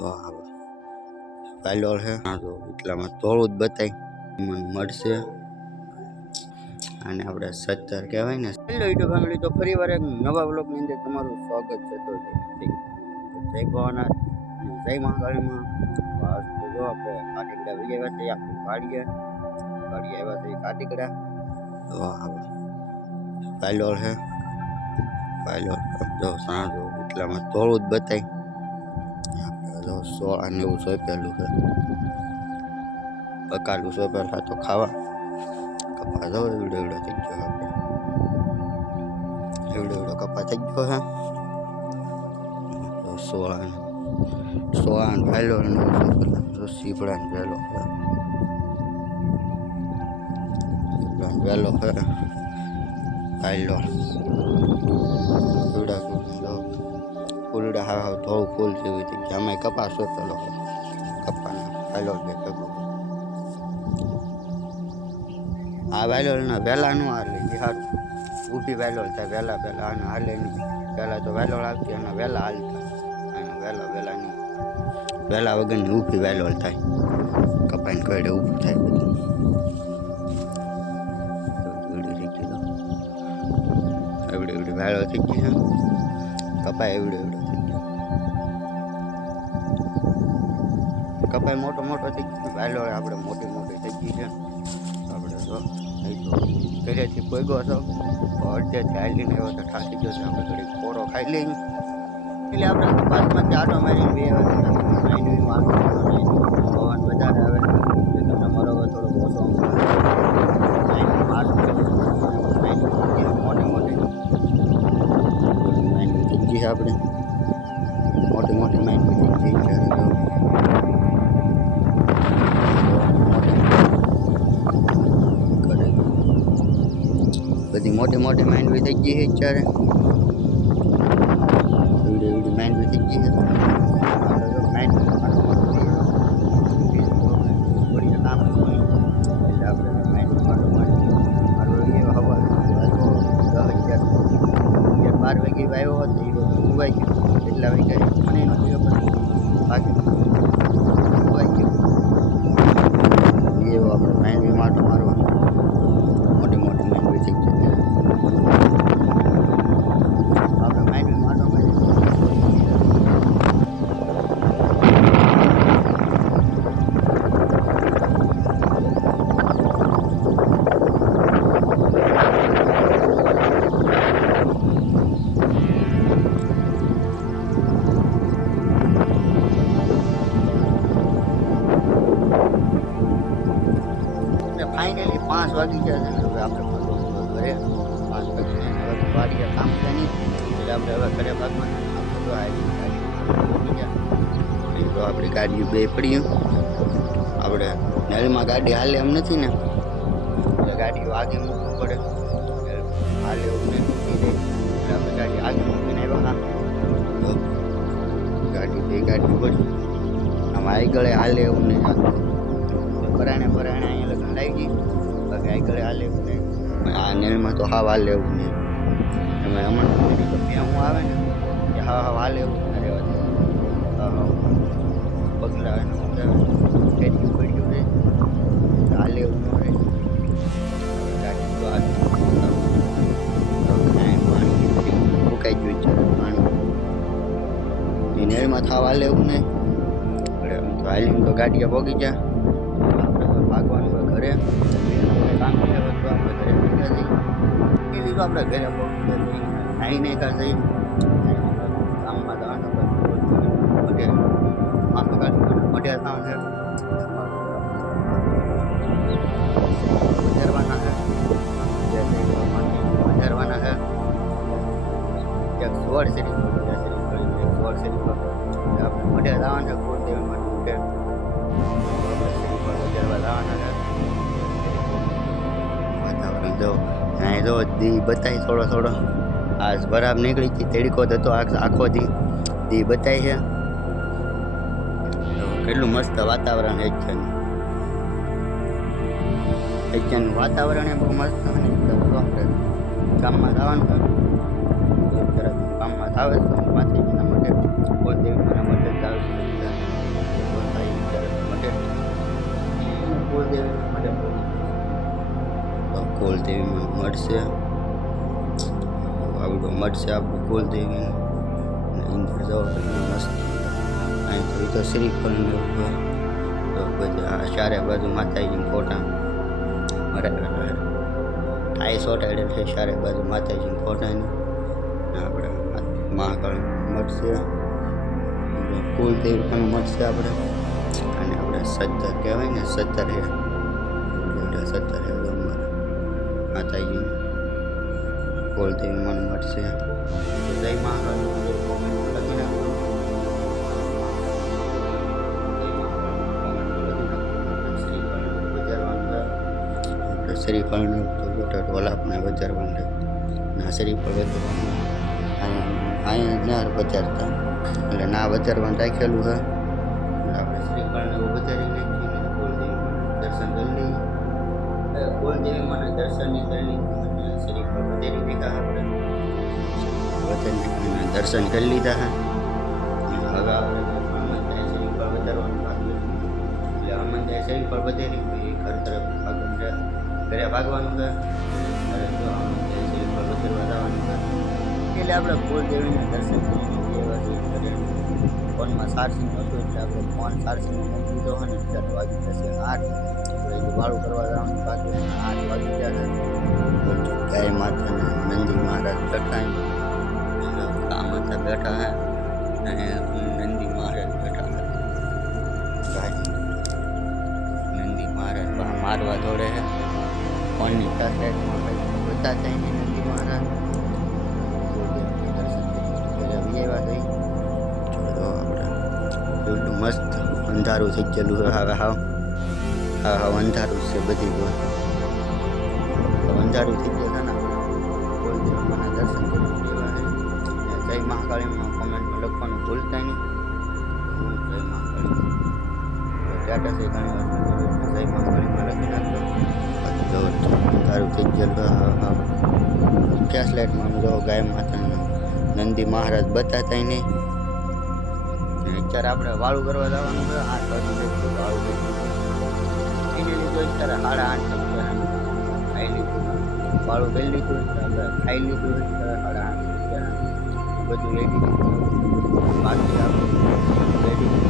વાહ વાલોળ છે તો એટલામાં થોડું જ બતાય મને મળશે અને આપણે 17 કહેવાય ને. હેલો યુટ્યુબ ફેમિલી, તો ફરી વાર એક નવા વ્લોગની અંદર તમારું સ્વાગત છે. તો જય ભવાનાથ, જય મહાકાળીમાં. બસ તો જો આપણે કાટીકડા વિજય પાસે આપણે વાડીએ આવ્યા છે કાટીકડા. તો વાલોળ છે વાલોળ જો સાંજો એટલામાં થોડું જ બતાય. જો 16 ને એવું સોંપેલું છે, બકાલું સોંપેલા તો ખાવા કપા જો એવડો એવડો થઈ ગયો. આપણે એવડો એવડો કપા થઈ ગયો છે. 16 પહેલો સીપડા પહેલો પહેલો છે પહેલો ફૂલડા હા થોડું ફૂલ જેવી થઈ ગયા. અમે કપાસ સોંપેલો કપાના પહેલો બે ભેગું. આ વાયલોળના વહેલા નું હાલે સારું, ઊભી વાયલોળ થાય વહેલા વહેલા આને હાલે નહીં. પહેલાં તો વાયલોળ આવતી અને વહેલા હાલતા, અને વહેલા નહીં વહેલા વગરની ઊભી વાયલોળ થાય. કપાઈને કડે ઊભું થાય બધું. એવડી એવડી વાયલોળ થઈ ગઈ છે, કપાય એવડો એવડો થઈ ગયો. કપાય મોટો મોટો થઈ ગયો, વાયલોળ આપણે મોટી મોટી થઈ ગઈ છે. આપણે તો ઘરેથી પોગ્યો છો, અડધેથી હાલીને આવ્યો તો ઠાકી ગયો છે. આપણે ઘડી કોરો ખાઈ લઈ એટલે આપણે કપાસમાંથી આટો મારીને બે પવન વધારે આવે એટલે તમારો હવે થોડો ઓછો મોટી મોટી માઇન્ડ છે. આપણે મોટી મોટી માઇન્ડ થઈ છે. બધી મોટી મોટી માંડવી થઈ ગઈ છે અત્યારે. એવડી એવડી માંડવી થઈ ગઈ છે. બાર વાગે આવ્યો હતો એ બધું ઉગાઈ ગયું. એટલા વાગે મને નથી ખબર, બાકી ઉગાઈ ગયું. એવો આપણે માંડવી માટો મારવાનો. મોટી મોટી માંડવી થઈ ગઈ. આપણે માંડવી માટો મારી ફાઇનલી 5 વાગી ગયા છે. હવે આપણે ઘરે 5 વાગી વાડીએ કામ છે નહીં એટલે આપણે હવે ઘરે ભાગવાનું. તો આપણી ગાડીઓ બે પડી. આપણે નળમાં ગાડી હાલે એમ નથી ને, એટલે ગાડીઓ આગે મૂકવું પડે. હાલે એવું નહીં મૂકી દે એટલે આપણે ગાડી આગે મૂકીને આવ્યા. ગાડી બે ગાડી પડી આમ આગળ હાલે એવું નહીં. પરાણે અહીંયા લગ્ન લાગી ગઈ. બાકી આગળ હાલે એવું નહીં. આ નેલમાં તો હાવ હાલે એવું નહીં. એમાં હમણાં તો હું આવે ને કે હાવ હાલે એવું ના રહેવા દે. પગલા ખેતી પડ્યું રહે હાલે એવું ન રહે. ગાડી તો પાણી ફૂંકાઈ ગયું છે. પાણી નેલમાં થાવ હાલે એવું નહીં. તો હાલીને તો ગાડીએ પોગી ગયા. ભાગવાનું હોય ઘરે કામ કરે તો આપણે ઘરે ભેગા જઈએ. એ લીધું આપણે ઘરે પહોંચી નાહી નહીં કા જઈએ કામમાં જવાનું બધે માથું કાઢી મોઢે થવાનું છે. વધારવાના છે વધારવાના છે. એક 16 સીડી 16 સીડી આપણે મોઢે જવાનું છે. કુળદેવી માટે વાતાવરણ જો અહીં જો દી બતાય થોડો થોડો. આજ બરાબર નીકળી હતી, તડકો હતો આખો દી બતાય છે. કેટલું મસ્ત વાતાવરણ અત્યારનું વાતાવરણ એ બહુ મસ્ત. અને આપણે ગામમાં જવાનું હોય તરત કામમાં આવે છે. માતાજીના માટે કુળદેવીના માટે જ આવે છે. મળશે આવડું મળશે આપણું કુલદેવી અંદર જાઓ મસ્ત અહીં તો શ્રીફળ ને એવું તો પછી આ ચારે બાજુ માતાજીની ફોટા મરાવેલા છે ટાઈ સોટાડેલ છે ચારે બાજુ માતાજીની ફોટાની આપણે મહાકાળ મળશે કુલદેવી પણ મળશે આપણે અને આપણે સત્તર કહેવાય ને સત્તર હે સત્તર હે માતાજી કુલદેવી મન મળશે તો જય મહાકાળ લખી નાખો શ્રીફળ ઢોલા પણ વધારવાનું ના શ્રીફળ વધારવાનું અહીંયા ના વધારતા એટલે ના વધારવાનું રાખેલું છે આપણે શ્રીફળને એવું વધારી નાખીને કુલદેવી દર્શન કરી લઈએ કુલદેવી મને દર્શનની કરી લીધી શ્રીફળ વધારી નાખ્યા આપણે વધારી દર્શન કરી લીધા હા હવે આપણે હનુમાનદાય શ્રીફળ વધારવાનું બાકી એટલે હનુમાનદાય શ્રીફળ વધારી ઘર તરફ ઘરે ભાગવાનું છે ઘરે જો હનુમાનદાય શ્રીફળ વધારવા જવાનું છે એટલે આપણે કુલદેવીના દર્શન કરીને ફોનમાં ચાર્જિંગ હતું એટલે આપણે ફોન ચાર્જિંગમાં મૂકી દીધો હોય ને ત્યારે વાગી જશે 8 એટલે ભાડું કરવા જવાનું બાકી 8 વાગી ગયા છે ગાય માતાને નંદી મહારાજ બેઠા કા માતા બેઠા હે અને નંદી મહારાજ બેઠા હે ગાય નંદી મહારાજ મારવા દોડે છે ફોનની સાથે બધા થઈને નંદી મહારાજ એટલું મસ્ત અંધારું થઈ ગયેલું હવે હાવ અંધારું છે બધી અંધારું થઈ ગયેલા ને મને દર્શન કરી જય મહાકાળીમાં કોમેન્ટમાં લખવાનું ભૂલતા નહીં જય મહાકાળી ટાટા છે ઘણી વાર જય મહાકાળીમાં લખી નાખતો અંધારું થઈ ગયેલું ફ્લેશ લાઇટમાં જો ગાય માતાને નંદી મહારાજ બતાતા નહીં અત્યારે આપણે વાળું કરવા જવાનું છે 8 વાગે વાળું એને લીધું અત્યારે 8:30 ખાઈ લીધું વાળું કરી લીધું આપણે ખાઈ લીધું અત્યારે 8:30 બધું રેડી બાકી આપણે રેડી